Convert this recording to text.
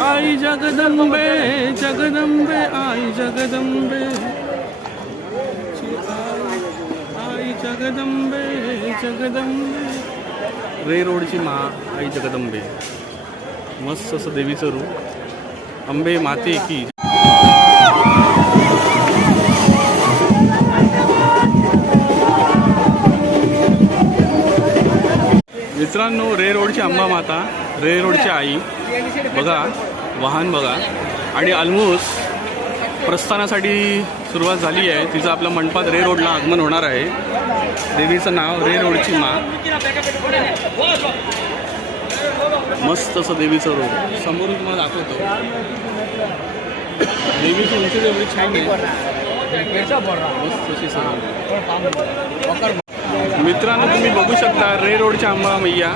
आई जगदंबे जगदंबे आई जगदंबे आई जगदंबे जगदंबे रे रोडची मा आई जगदंबे मस्त असं देवीचं रूप अंबे माते की मित्रांनो रे रोडची अंबा माता रे रोडची आई बघा वाहन बघा आणि ऑलमोस्ट प्रस्थानासाठी सुरुवात झाली आहे तिचं आपल्या मंडपात रे रोडला आगमन होणार आहे देवीचं नाव रे रोडची मा मस्त असं देवीचं रूप समोरून तुम्हाला दाखवतो देवीची उंची एवढी छान आहे मस्त अशी सर्व मित्रांनो तुम्ही बघू शकता रे रोडच्या अंबा मैया